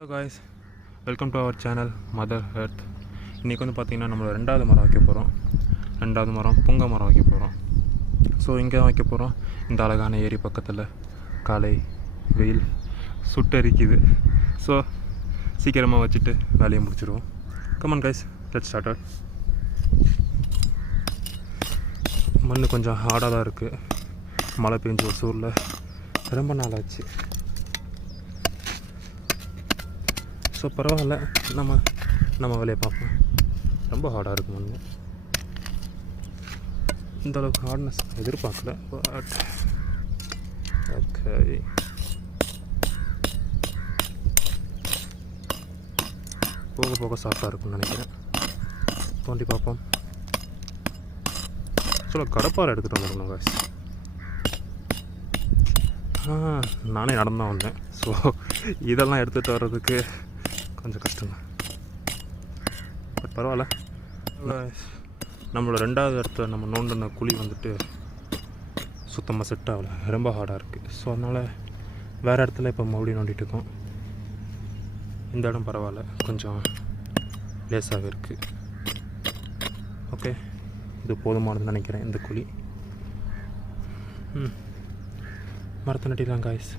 Hello guys, welcome to our channel mother earth. இன்றைக்கி வந்து பார்த்திங்கன்னா நம்மளோட ரெண்டாவது மரம் வைக்க போகிறோம். ரெண்டாவது மரம் புங்க மரம் வைக்க போகிறோம். ஸோ இங்கே தான் வைக்க போகிறோம். இந்த அழகான ஏரி பக்கத்தில் காலை வெயில் சுட்டரிக்குது. ஸோ சீக்கிரமாக வச்சுட்டு வேலையை முடிச்சிடுவோம். Come on guys, let's start. மண் கொஞ்சம் ஹார்டாக தான் இருக்குது. மழை பெஞ்ச ஒரு சூரில் ரொம்ப நாள் ஆச்சு. ஸோ பரவாயில்ல, நம்ம வேலையை பார்ப்போம். ரொம்ப ஹார்டாக இருக்கும் மண். இந்தளவுக்கு ஹார்ட்னஸ் எதிர்பார்க்கல. பட் ஓகே, போக போக சாஃப்டாக இருக்கும்னு நினைக்கிறேன். தோண்டி பார்ப்போம். சொல்ல கடப்பாறை எடுத்துகிட்டு வந்துடணும் காய்ஸ். நானே நடந்தான் வந்தேன். ஸோ இதெல்லாம் எடுத்துகிட்டு வர்றதுக்கு கொஞ்சம் கஷ்டம்தான். பட் பரவாயில்ல. நம்மளோட ரெண்டாவது இடத்துல நம்ம நோண்டின குழி வந்துட்டு சுத்தமாக செட் ஆகலை, ரொம்ப ஹார்டாக இருக்குது. ஸோ அதனால் வேறு இடத்துல இப்போ மறுபடியும் நோண்டிகிட்டு இருக்கோம். இந்த இடம் பரவாயில்ல, கொஞ்சம் லேசாகவே இருக்குது. ஓகே, இது போதுமானதுன்னு நினைக்கிறேன். இந்த குழி மரத்தை நட்டிடலாம் காய்ஸ்.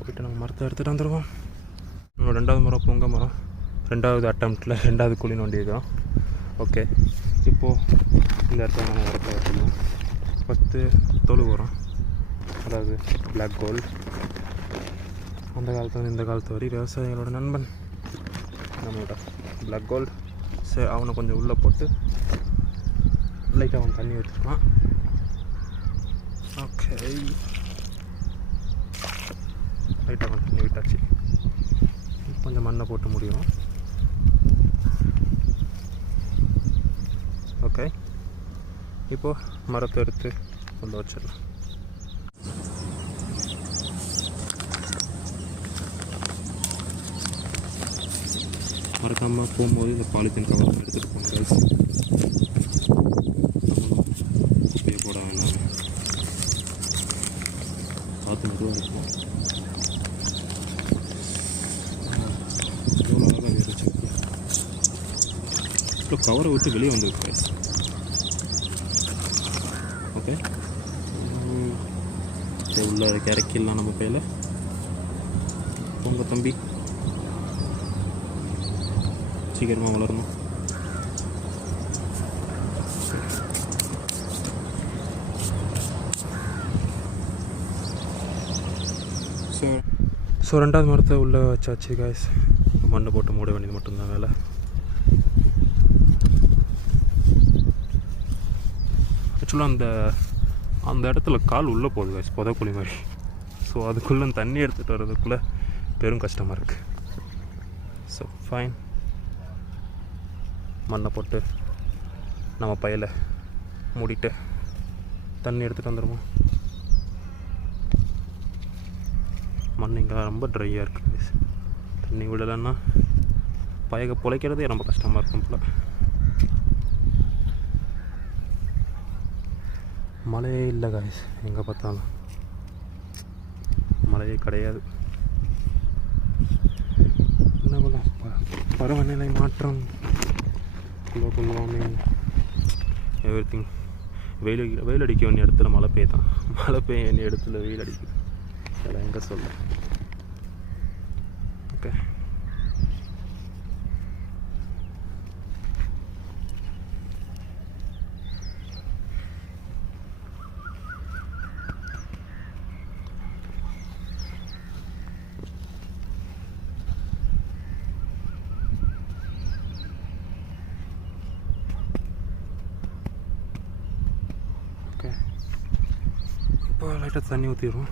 போய்ட்டு நம்ம மரத்தை எடுத்துகிட்டு வந்துடுவோம். நம்ம ரெண்டாவது மரம் புங்க மரம், ரெண்டாவது அட்டம்ப்டில் ரெண்டாவது குழி நோண்டியிருக்கோம். ஓகே, இப்போது இந்த இடத்துல நம்ம மரத்தை வச்சுக்கலாம். 10 தொழு வரும், அதாவது பிளாக் கோல்டு. அந்த காலத்தில் இந்த காலத்து வரை விவசாயிகளோட நண்பன் நம்மளோட பிளாக் கோல்டு. சரி, அவனை கொஞ்சம் உள்ளே போட்டு லைட்டாக அவன் தண்ணி வச்சுருக்கான். ஓகே, லைட்டாக அவன் தண்ணி விட்டாச்சு. கொஞ்சம் மண்ணை போட்டு முடியும். ஓகே, இப்போது மரத்தை எடுத்து உள்ள வச்சிடலாம். மறக்காமல் போகும்போது இந்த பாலித்தீன் கவர் எடுத்துகிட்டு போங்க. குப்பையை போட வேணாம், காற்று மெதுவாக இருக்கும். எவ்வளோ அழகாக இருந்துச்சு. இப்போ கவரை விட்டு வெளியே வந்துருக்கு. ஓகே, உள்ள இறக்கிடலாம் நம்ம கையில். உங்கள் தம்பி சீக்கிரமாக வளரணும். ஸோ ரெண்டாவது மரத்தை உள்ளே வச்சாச்சு காய்ஸ். மண்ணை போட்டு மூட வேண்டியது மட்டும்தான் வேலை. ஆக்சுவலாக அந்த இடத்துல கால் உள்ளே போகுது காய்ஸ், புதக்குழி மாதிரி. ஸோ அதுக்குள்ளே தண்ணி எடுத்துகிட்டு வர்றதுக்குள்ளே பெரும் கஷ்டமாக இருக்குது. ஸோ ஃபைன், மண்ணை போட்டு நம்ம பையில் மூடிட்டு தண்ணி எடுத்துகிட்டு வந்துடுவோம். மண் இங்கே ரொம்ப ட்ரையாக இருக்குது. தண்ணி விடலைன்னா பயக பிழைக்கிறதே ரொம்ப கஷ்டமாக இருக்கும் போல். மழையே இல்லை காய்ஸ், எங்கே பார்த்தாலும் மழையே கிடையாது. என்ன போல பருவநிலை மாற்றம், குளோபல் வார்மிங், எவ்ரி திங். வெயில் அடிக்க வேண்டிய இடத்துல மழை பெய்தான், மழை பெய்ய வேண்டிய இடத்துல வெயில் அடிக்குது. அதெல்லாம் எங்கே சொல்ல. ஓகே, ஓகே, இப்போ லைட்டாக தண்ணி ஊற்றிடுவோம்.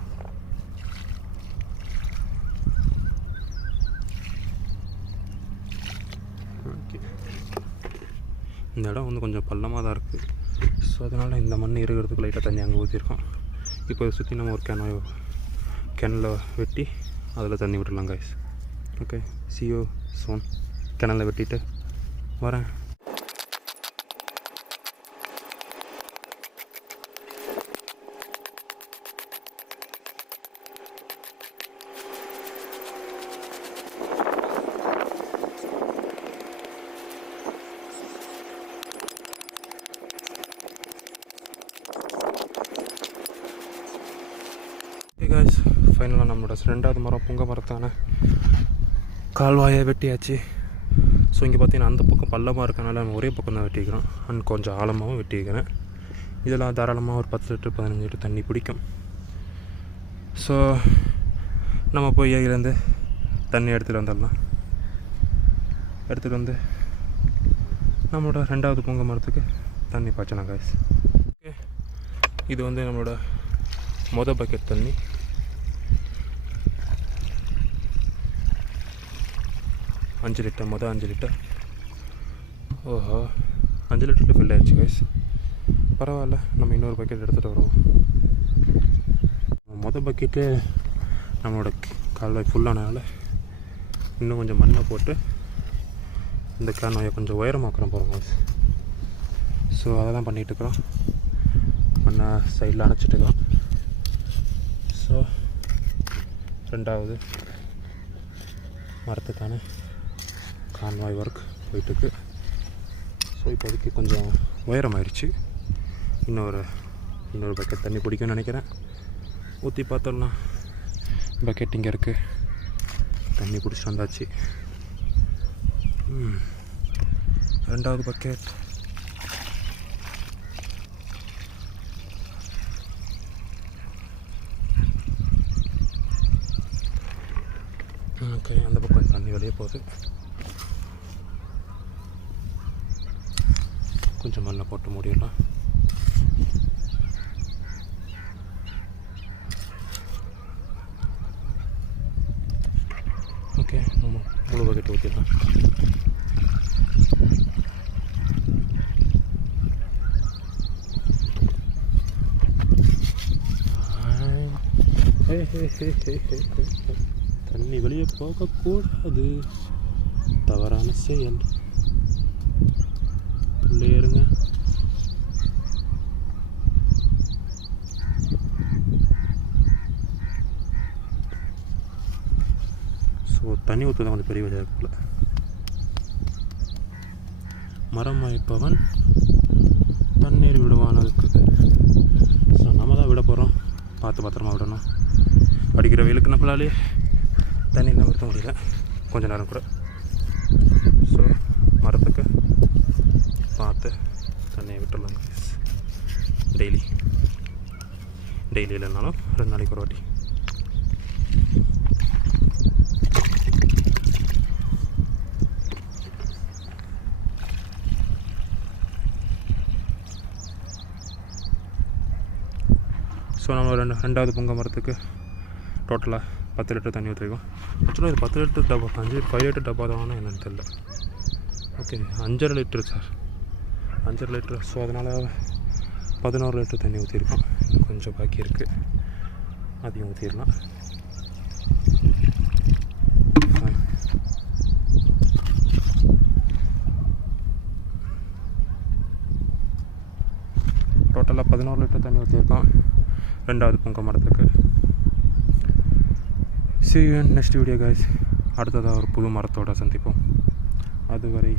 ஓகே, இந்த இடம் வந்து கொஞ்சம் பள்ளமாக தான் இருக்குது. ஸோ அதனால் இந்த மண் இருக்கிறதுக்கு லைட்டாக தண்ணி அங்கே ஊற்றிருக்கோம். இப்போ சுற்றி நம்ம ஒரு கிணல வெட்டி அதில் தண்ணி விட்டுடலாம் காய்ஸ். ஓகே, சியோ சோன் கிணல வெட்டிட்டு வரேன். காய்ஸ், ஃபைனலாக நம்மளோட 2வது மரம் புங்க மரத்தான கால்வாயை வெட்டியாச்சு. ஸோ இங்கே பார்த்தீங்கன்னா அந்த பக்கம் பள்ளமாக இருக்கனால நம்ம ஒரே பக்கம் தான் வெட்டிக்கிறோம். அண்ட் கொஞ்சம் ஆழமாகவும் வெட்டிக்கிறேன். இதெல்லாம் தாராளமாக ஒரு 10 லிட்டர் 15 லிட்டர் தண்ணி பிடிக்கும். ஸோ நம்ம போய் ஏரியிலேருந்து தண்ணி எடுத்துகிட்டு வந்துடலாம். எடுத்துகிட்டு வந்து நம்மளோட 2வது புங்க மரத்துக்கு தண்ணி பாய்ச்சலாம் காய்ஸ். ஓகே, இது வந்து நம்மளோட பக்கெட் தண்ணி. அஞ்சு லிட்டர் 5 லிட்டர். ஓஹோ, 5 லிட்டர் ஃபில் ஆயிடுச்சு கைஸ். பரவாயில்ல, நம்ம இன்னொரு பக்கெட் எடுத்துகிட்டு வருவோம். பக்கெட்டு நம்மளோட கால்வாய் ஃபுல்லானதால் இன்னும் கொஞ்சம் மண்ணை போட்டு இந்த கால்வாயை கொஞ்சம் உயரமாக்குறோம் போகிறோம் கைஸ். ஸோ அதை தான் பண்ணிகிட்ருக்குறோம். மண்ணை சைடில் அணைச்சிட்டுக்கிறோம். ஸோ 2வது மரத்துக்கான கான்வாய் ஒர்க் போயிட்டுருக்கு. ஸோ இப்போதைக்கு கொஞ்சம் உயரமாயிடுச்சு. இன்னொரு பக்கெட் தண்ணி பிடிக்கும்னு நினைக்கிறேன். ஊற்றி பார்த்துடலாம். பக்கெட் இங்கே இருக்குது. தண்ணி பிடிச்சிட்டு வந்தாச்சு. 2வது பக்கெட். ஓகே, அந்த பக்கம் தண்ணி வெளியே போகுது. கொஞ்சம் மண்ணை போட்டு மூடிடலாம். ஓகே, நம்ம முழு பக்கெட் ஊற்றிடலாம். தண்ணி வெளியே போகக்கூடாது, தவறான செயல். உள்ளே இருங்க. ஸோ தண்ணி ஊற்றுதான் கொஞ்சம் பெரிய வழியாக இருக்குல்ல. மரம் வைப்பவன் தண்ணீர் விடுவான் அதுக்கு. ஸோ நம்ம தான் விட போகிறோம். பார்த்து பத்திரமா விடணும். அடிக்கிற வெயிலுக்கு நம்மளாலே தண்ணியெலாம் விட முடியல கொஞ்சம் நேரம் கூட. ஸோ மரத்துக்கு பார்த்து தண்ணியை விட்டுடலாம் டெய்லி இல்லைனாலும் 2 நாளைக்கு ஒரு வாட்டி. ஸோ நம்ம 2வது புங்க மரத்துக்கு டோட்டலாக 10 லிட்டர் தண்ணி ஊற்றிருக்கோம். ஆக்சுவலாக இது 10 லிட்டர் டப்பா, 5 லிட்டர் டப்பா தான் என்னன்னு தெரியல. Okay, 5.5 litre sir, 5.5 litre. So அதனால் 11 லிட்டர் தண்ணி ஊற்றிருக்கோம். கொஞ்சம் பாக்கி இருக்குது, அதையும் ஊற்றிடலாம். டோட்டலாக 11 லிட்டர் தண்ணி ஊற்றிருக்கோம் 2வது புங்க மரத்துக்கு. See you in next video guys. அடுத்ததாக ஒரு புது மரத்தோடு சந்திப்போம். அதுவரை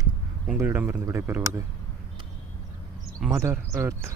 உங்களிடமிருந்து விடைபெறுவது மதர் எர்த்.